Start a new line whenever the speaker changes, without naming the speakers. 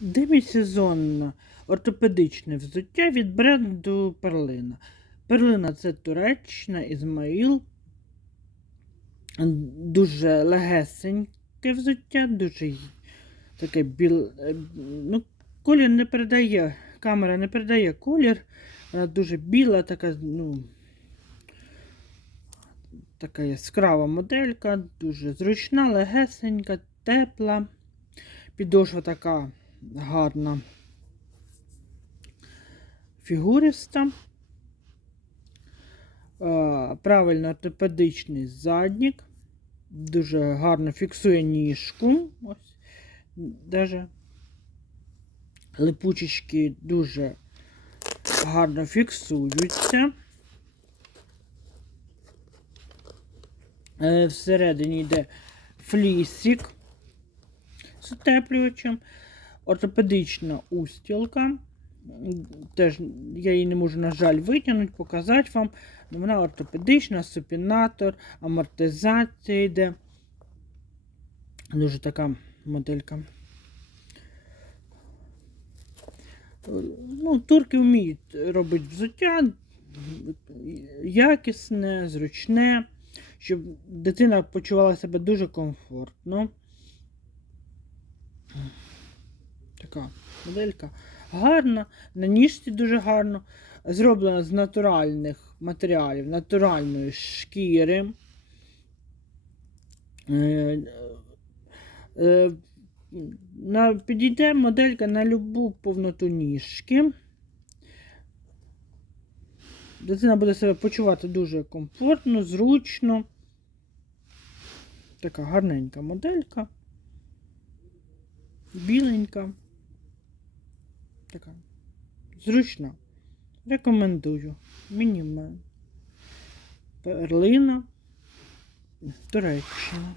Демісезонне ортопедичне взуття від бренду Перлина. Перлина це Туреччина, Ізмаїл. Дуже легесеньке взуття, дуже таке біл... ну, колір не передає, камера не передає колір. Вона дуже біла, така, ну, така яскрава моделька, дуже зручна, легесенька, тепла. Підошва така гарна, фігуриста, е, правильно ортопедичний заднік, дуже гарно фіксує ніжку. Ось, даже липучечки дуже гарно фіксуються. Е, всередині йде флісик з утеплювачем ортопедична устілка. Теж я її не можу, на жаль, витягнути, показати вам. Ну, вона ортопедична, супінатор, амортизація йде. Дуже така моделька. Ну, Турки вміють робити взуття якісне, зручне, щоб дитина почувала себе дуже комфортно така моделька гарна, на ніжці дуже гарно. Зроблена з натуральних матеріалів, натуральної шкіри. Е, е, підійде моделька на любу повноту ніжки. Дитина буде себе почувати дуже комфортно, зручно. Така гарненька моделька, біленька така зручна. Рекомендую. Мені перлина Туреччина.